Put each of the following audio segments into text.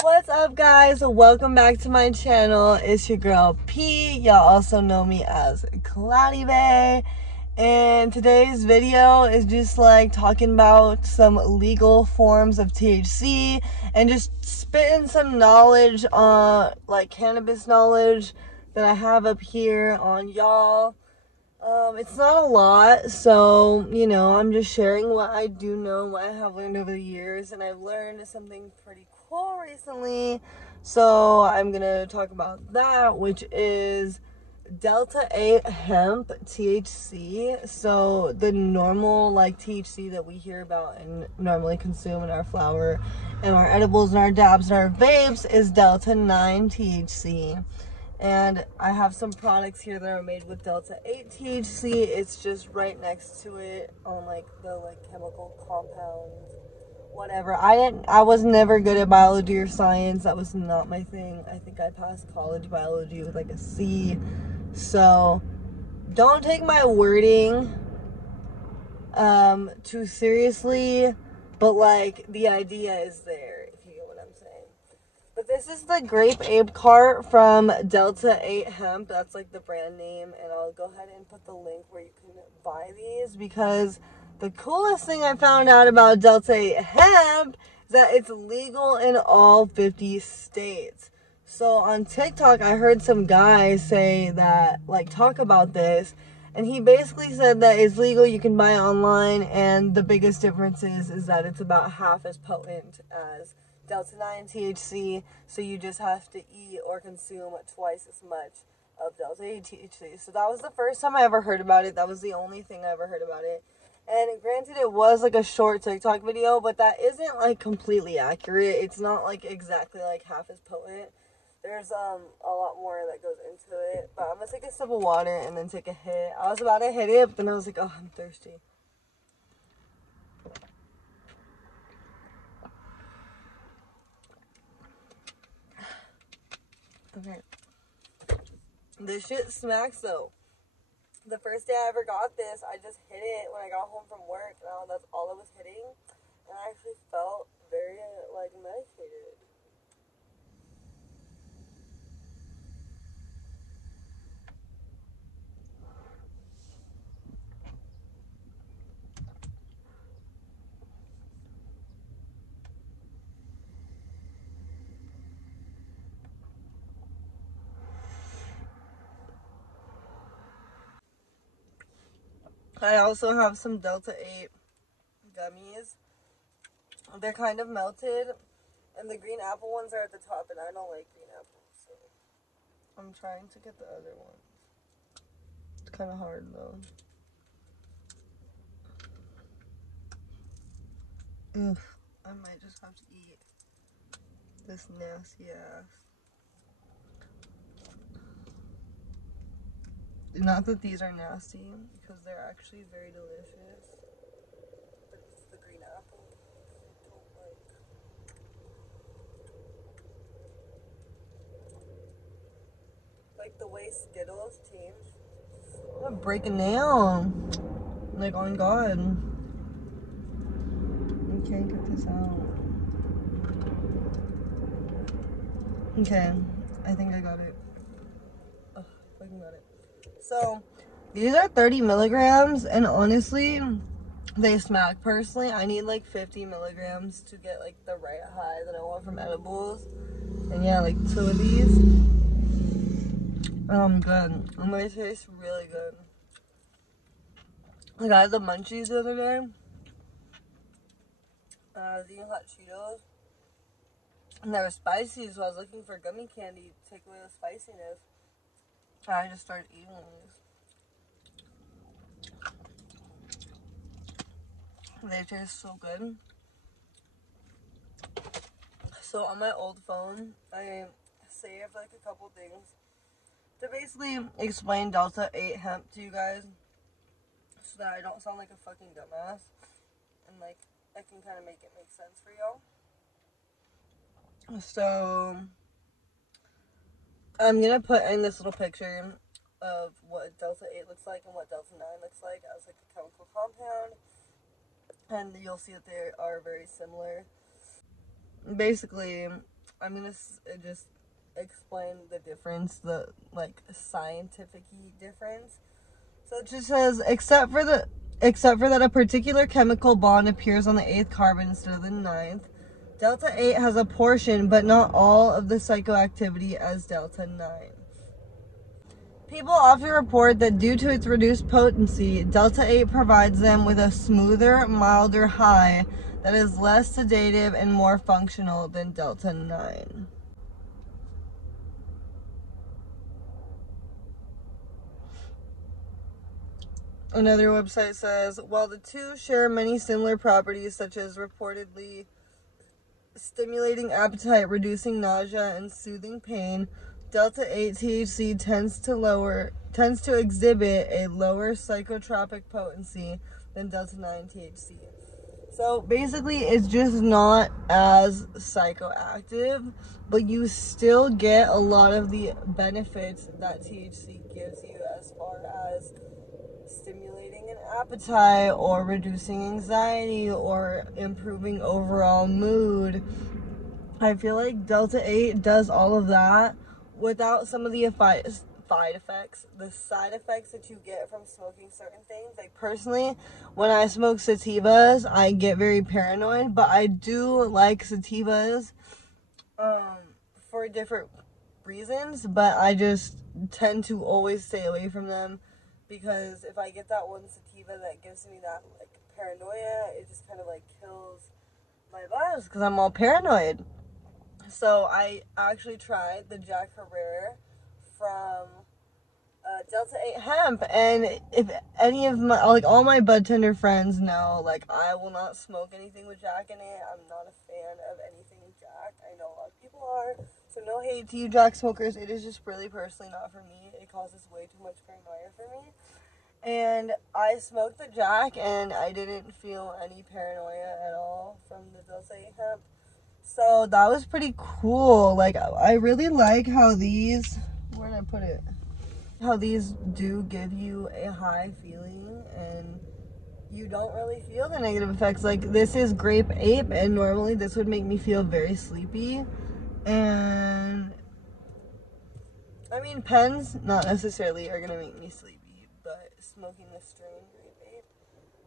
What's up, guys? Welcome back to my channel. It's your girl P. Y'all also know me as Cloudy Bay. And today's video is just like talking about some legal forms of THC and just spitting some knowledge on like cannabis knowledge that I have up here on y'all. It's not a lot, so, you know, I'm just sharing what I do know, what I have learned over the years, and I've learned something pretty cool recently, so I'm gonna talk about that, which is Delta8 hemp THC. So the normal, like, THC that we hear about and normally consume in our flower and our edibles and our dabs and our vapes is Delta9 THC. And I have some products here that are made with Delta8 THC. It's just right next to it on like the chemical compounds, whatever. I was never good at biology or science. That was not my thing. I think I passed college biology with like a C. So don't take my wording too seriously, but like the idea is there, if you get what I'm saying. But this is the Grape Ape cart from Delta8 Hemp. That's like the brand name. And I'll go ahead and put the link where you can buy these. Because the coolest thing I found out about Delta8 Hemp is that it's legal in all 50 states. So on TikTok, I heard some guy say that, like, talk about this. And he basically said that it's legal, you can buy it online. And the biggest difference is that it's about half as potent as Delta9 THC, so you just have to eat or consume twice as much of Delta8 THC. So that was the first time I ever heard about it. That was the only thing I ever heard about it. And granted, it was like a short TikTok video, but that isn't like completely accurate. It's not like exactly like half as potent. There's a lot more that goes into it. But I'm gonna take a sip of water and then take a hit. I was about to hit it, but then I was like, oh, I'm thirsty. Okay. This shit smacks though. The first day I ever got this, I just hit it when I got home from work, and that's all I was hitting. And I actually felt very, like, medicated. I also have some Delta8 gummies. They're kind of melted, and the green apple ones are at the top, and I don't like green apples, so I'm trying to get the other one. It's kind of hard, though. Ugh, I might just have to eat this nasty ass. Not that these are nasty, because they're actually very delicious. But it's the green apple I don't like. Like the way Skittles taste. I'm breaking down. Like, on God. I can't get this out. Okay, I think I got it. Oh, I fucking got it. So, these are 30 milligrams, and honestly, they smack. Personally, I need like 50 milligrams to get like the right high that I want from edibles. And yeah, like 2 of these. Good. And they taste really good. Like, I had the munchies the other day. I was eating hot Cheetos. And they were spicy, so I was looking for gummy candy to take away the spiciness. And I just started eating these. They taste so good. So on my old phone, I saved like a couple things to basically explain Delta8 hemp to you guys, so that I don't sound like a fucking dumbass, and like I can kind of make it make sense for y'all. So I'm gonna put in this little picture of what Delta8 looks like and what Delta9 looks like as like a chemical compound. and you'll see that they are very similar. Basically, I'm gonna just explain the difference, the like scientific difference. So it just says, except for that a particular chemical bond appears on the 8th carbon instead of the 9th, Delta-8 has a portion, but not all of the psychoactivity as Delta-9. People often report that due to its reduced potency, Delta-8 provides them with a smoother, milder high that is less sedative and more functional than Delta-9. Another website says, while the two share many similar properties, such as reportedly stimulating appetite, reducing nausea, and soothing pain, Delta-8 THC tends to exhibit a lower psychotropic potency than Delta-9 THC. So basically, it's just not as psychoactive, but you still get a lot of the benefits that THC gives you, as far as stimulating an appetite or reducing anxiety or improving overall mood. I feel like Delta-8 does all of that without some of the side effects that you get from smoking certain things. Like personally, when I smoke sativas, I get very paranoid, but I do like sativas for different reasons, but I just tend to always stay away from them, because if I get that one sativa that gives me that like paranoia, it just kind of like kills my vibes because I'm all paranoid. So I actually tried the Jack Herrera from Delta8 hemp, and if any of my, like, all my bud tender friends know, like, I will not smoke anything with Jack in it. I'm not a fan of anything with Jack. I know a lot of people are, so no hate to you Jack smokers. It is just really personally not for me. It causes way too much paranoia for me. And I smoked the Jack, and I didn't feel any paranoia at all from the Delta8 hemp. So that was pretty cool. Like, I really like how these, where did I put it? How these do give you a high feeling, and you don't really feel the negative effects. Like, this is grape ape, and normally this would make me feel very sleepy. And I mean, pens not necessarily are gonna make me sleepy, but smoking this strain, grape ape,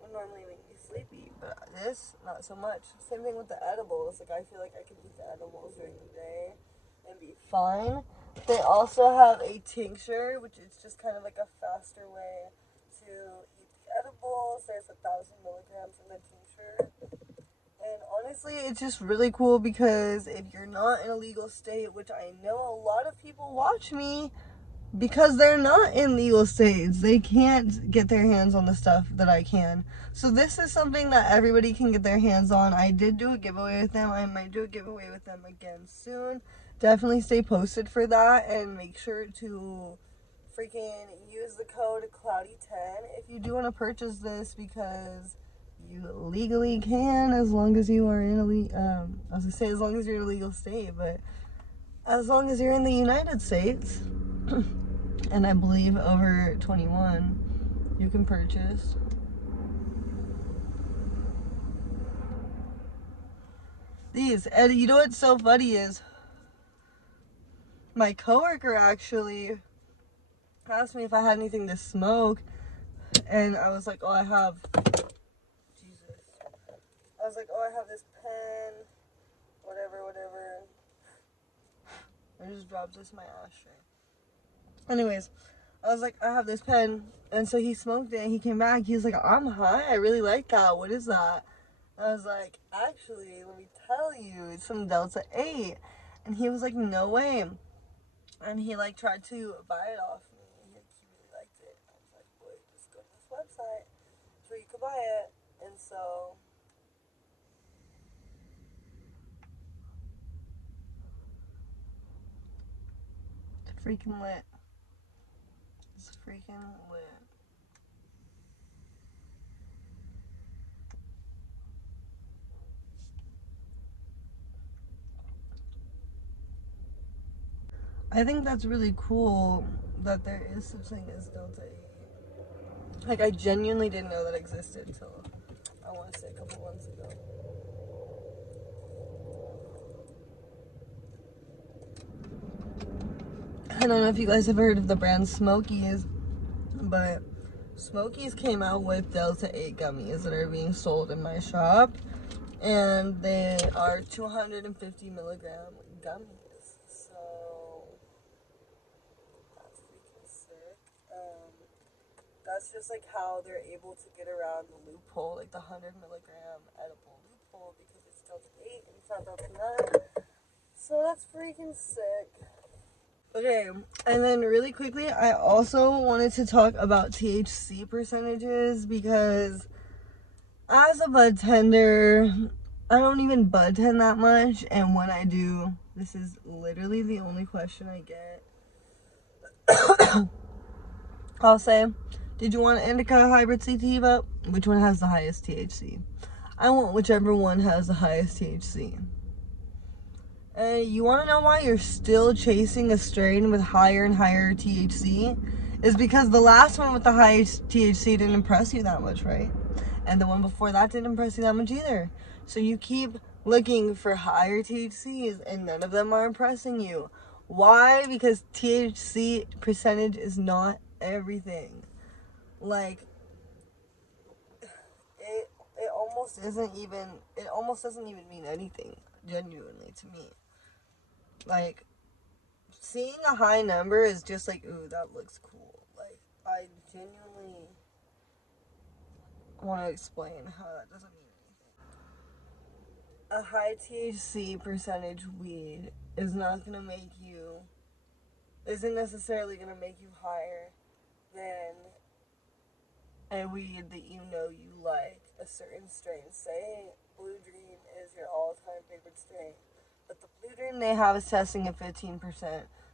would normally make me sleepy. But this, not so much. Same thing with the edibles. Like, I feel like I could eat the edibles during the day and be fine. They also have a tincture, which is just kind of like a faster way to eat the edibles. There's 1,000 milligrams in the tincture. And honestly, it's just really cool, because if you're not in a legal state, which I know a lot of people watch me because they're not in legal states, they can't get their hands on the stuff that I can. So this is something that everybody can get their hands on. I did do a giveaway with them. I might do a giveaway with them again soon. Definitely stay posted for that, and make sure to freaking use the code Cloudy10 if you do want to purchase this, because you legally can, as long as you are in I was gonna say as long as you're in a legal state, but as long as you're in the United States, and I believe over 21, you can purchase. These, and you know what's so funny is, my coworker actually asked me if I had anything to smoke, and I was like, oh, I have, Jesus. I was like, oh, I have this pen, whatever. I just dropped this in my ashtray. Anyways, I was like, I have this pen, and so he smoked it, and he came back, he was like, I'm high, I really like that, what is that? I was like, actually, let me tell you, it's some Delta8. And he was like, no way. And he like tried to buy it off me. He really liked it. I was like, boy, just go to this website where you could buy it. And so it's freaking lit. It's freaking lit. I think that's really cool that there is such thing as Delta8. Like, I genuinely didn't know that existed until I want to say a couple months ago. I don't know if you guys have heard of the brand Smokies, but Smokies came out with Delta8 gummies that are being sold in my shop, and they are 250 milligram gummies. So that's freaking sick. That's just like how they're able to get around the loophole, like the 100 milligram edible loophole, because it's Delta8 and it's not Delta9. So that's freaking sick. Okay, and then really quickly, I also wanted to talk about THC percentages, because as a bud tender, I don't even bud tend that much, and when I do, this is literally the only question I get. I'll say, did you want an indica hybrid sativa? Which one has the highest THC? I want whichever one has the highest THC. And you want to know why you're still chasing a strain with higher and higher THC? Is because the last one with the highest THC didn't impress you that much, right? And the one before that didn't impress you that much either. So you keep looking for higher THCs and none of them are impressing you. Why? Because THC percentage is not everything. Like, it almost doesn't even mean anything, genuinely, to me. Like, seeing a high number is just like, ooh, that looks cool. Like, I genuinely want to explain how that doesn't mean anything. A high THC percentage weed isn't necessarily going to make you higher than a weed that you know you like, a certain strain. Say Blue Dream is your all-time favorite strain, but the Blue Dream they have is testing at 15%.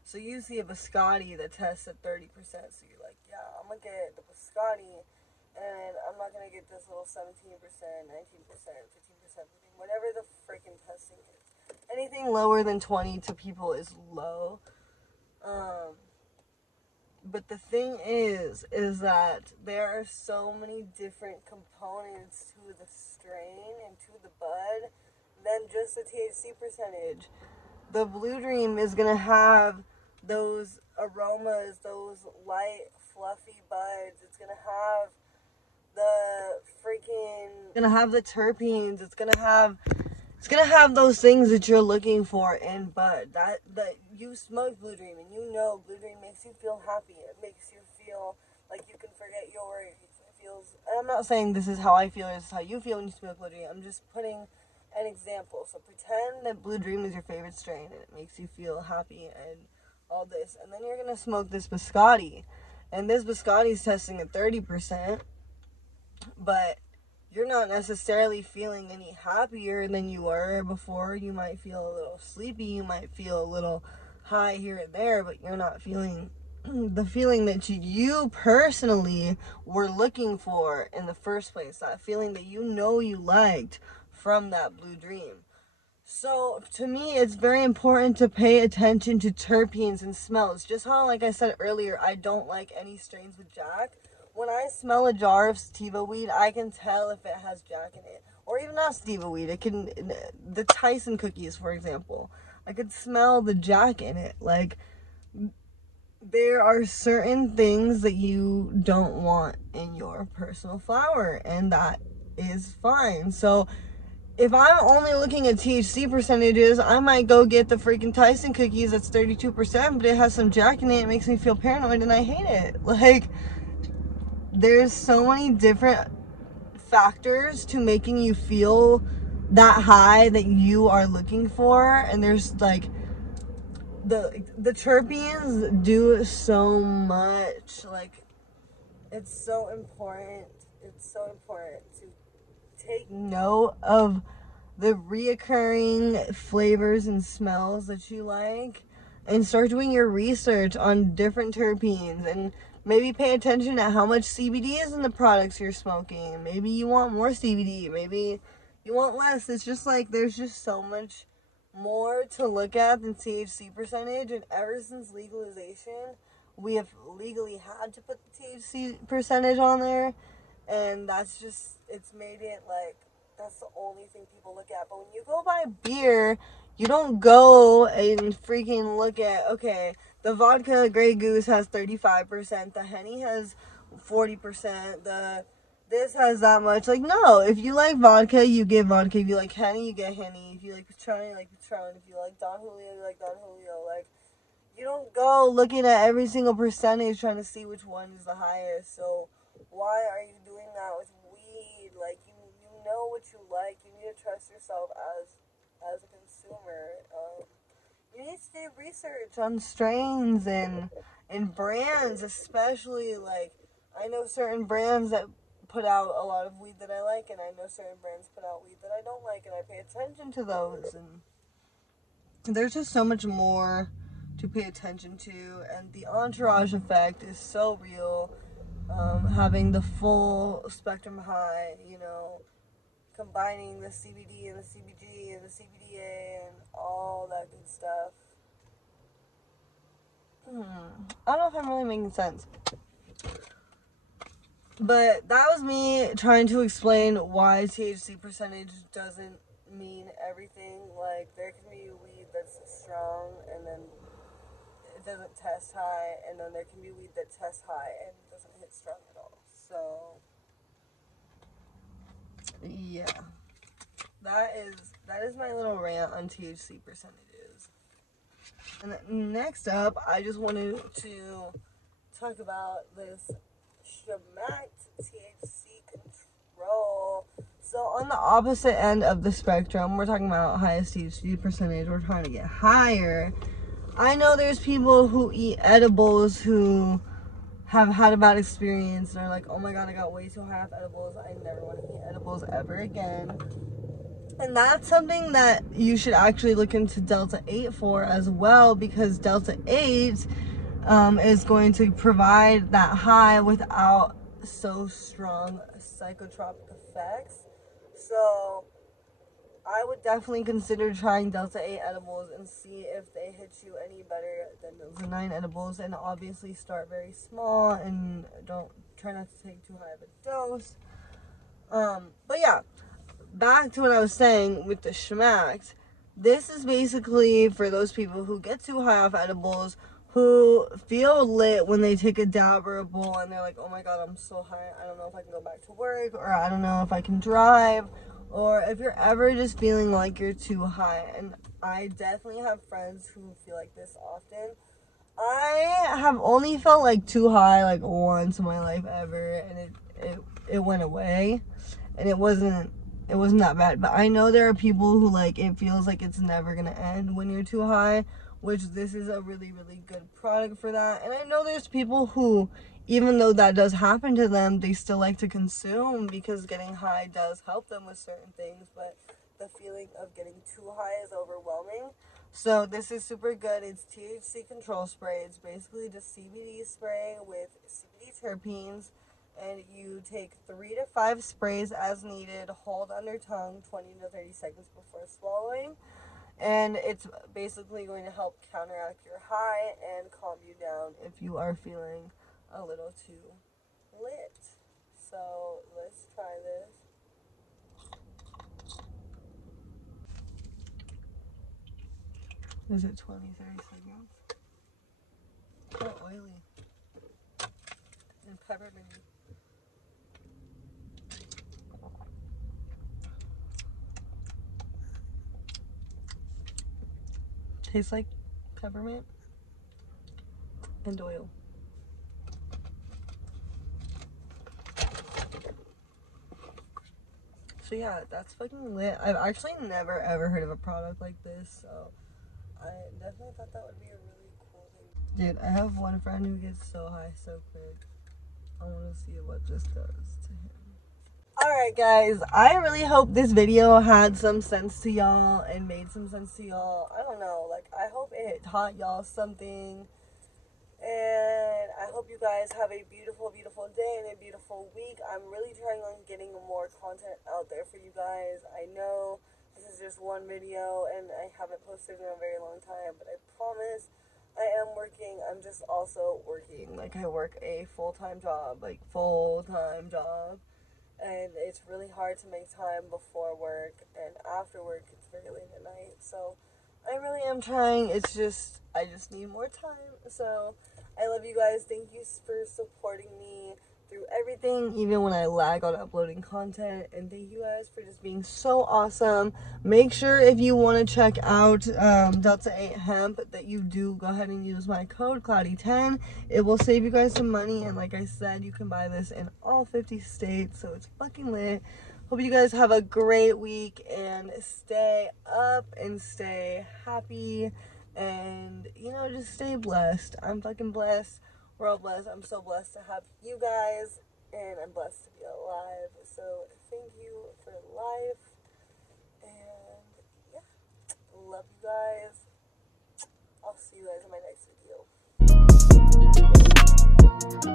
So you see a Biscotti that tests at 30%. So you're like, yeah, I'm going to get the Biscotti, and I'm not going to get this little 17%, 19%, 15%, whatever the freaking testing is. Anything lower than 20 to people is low. But the thing is that there are so many different components to the strain and to the bud than just the THC percentage. The Blue Dream is going to have those aromas, those light, fluffy buds. It's going to have the terpenes. It's going to have those things that you're looking for in bud. That you smoke Blue Dream and you know Blue Dream makes you feel happy. It makes you feel like you can forget your worries. And I'm not saying this is how I feel or this is how you feel when you smoke Blue Dream. I'm just putting an example. So pretend that Blue Dream is your favorite strain and it makes you feel happy and all this. And then you're going to smoke this Biscotti. And this Biscotti is testing at 30%. But you're not necessarily feeling any happier than you were before. You might feel a little sleepy. You might feel a little high here and there. But you're not feeling the feeling that you personally were looking for in the first place. That feeling that you know you liked from that Blue Dream. So, to me, it's very important to pay attention to terpenes and smells. Just how, like I said earlier, I don't like any strains with Jack. When I smell a jar of sativa weed, I can tell if it has Jack in it. Or even not sativa weed. The Tyson cookies, for example. I could smell the Jack in it. Like, there are certain things that you don't want in your personal flower, and that is fine. So, if I'm only looking at THC percentages, I might go get the freaking Tyson cookies that's 32%, but it has some Jack in it. It makes me feel paranoid and I hate it. Like, there's so many different factors to making you feel that high that you are looking for. And there's like, the terpenes do so much. Like, it's so important to take note of the reoccurring flavors and smells that you like, and start doing your research on different terpenes, and maybe pay attention to how much CBD is in the products you're smoking. Maybe you want more CBD, maybe you want less. It's just like, there's just so much more to look at than THC percentage. And ever since legalization, we have legally had to put the THC percentage on there. And that's just, it's made it like, that's the only thing people look at. But when you go buy beer, you don't go and freaking look at, okay, the vodka Grey Goose has 35%, the Henny has 40%, this has that much. Like, no, if you like vodka, you get vodka. If you like Henny, you get Henny. If you like Patron, you like Patron. If you like Don Julio, you like Don Julio. Like, you don't go looking at every single percentage trying to see which one is the highest. So why are you doing that with weed? Like, you know what you like. You need to trust yourself as a consumer. You need to do research on strains and brands, especially. Like, I know certain brands that put out a lot of weed that I like, and I know certain brands put out weed that I don't like, and I pay attention to those. And there's just so much more to pay attention to, and the entourage effect is so real. Having the full spectrum high, you know, combining the CBD and the CBG and the CBDA and all that good stuff. I don't know if I'm really making sense. But that was me trying to explain why THC percentage doesn't mean everything. Like, there can be weed that's strong and then it doesn't test high, and then there can be weed that tests high and doesn't hit strong at all. So, yeah. That is my little rant on THC percentages. And next up, I just wanted to talk about this Schmacked THC control. So on the opposite end of the spectrum, we're talking about highest THC percentage. We're trying to get higher. I know there's people who eat edibles who have had a bad experience and are like, oh my god, I got way too high off edibles. I never want to eat edibles ever again. And that's something that you should actually look into Delta8 for as well, because Delta8 is going to provide that high without so strong psychotropic effects. So I would definitely consider trying Delta8 edibles and see if they hit you any better than Delta9 edibles. And obviously start very small and don't try not to take too high of a dose. But yeah, back to what I was saying with the Schmacked. This is basically for those people who get too high off edibles, who feel lit when they take a dab or a bowl, and they're like, oh my god, I'm so high, I don't know if I can go back to work, or I don't know if I can drive, or if you're ever just feeling like you're too high. And I definitely have friends who feel like this often. I have only felt like too high like once in my life ever, and it went away, and it wasn't that bad. But I know there are people who, like, it feels like it's never gonna end when you're too high, which this is a really, really good product for that. And I know there's people who, even though that does happen to them, they still like to consume because getting high does help them with certain things, but the feeling of getting too high is overwhelming. So this is super good. It's THC control spray. It's basically just CBD spray with CBD terpenes. And you take 3 to 5 sprays as needed, hold under tongue 20 to 30 seconds before swallowing, and it's basically going to help counteract your high and calm you down if you are feeling a little too lit. So let's try this. Is it 20, 30 seconds? Oh, oily and peppermint. Tastes like peppermint and oil. So yeah, that's fucking lit. I've actually never ever heard of a product like this, so I definitely thought that would be a really cool thing. Dude, I have one friend who gets so high so quick. I want to see what this does to him. Alright guys, I really hope this video had some sense to y'all and made some sense to y'all. I don't know, like, I hope it taught y'all something. And I hope you guys have a beautiful, beautiful day and a beautiful week. I'm really trying on getting more content out there for you guys. I know this is just one video and I haven't posted in a very long time, but I promise I am working. I'm just also working. Like, I work a full-time job, and it's really hard to make time before work, and after work it's very late at night. So I really am trying. It's just, I just need more time. So I love you guys. Thank you for supporting me through everything, even when I lag on uploading content. And thank you guys for just being so awesome. Make sure if you want to check out Delta8 hemp that you do go ahead and use my code Cloudy10. It will save you guys some money, and like I said, you can buy this in all 50 states, so it's fucking lit. Hope you guys have a great week and stay up and stay happy, and you know, just stay blessed. I'm fucking blessed. We're all blessed. I'm so blessed to have you guys, and I'm blessed to be alive. So thank you for life, and yeah, love you guys. I'll see you guys in my next video.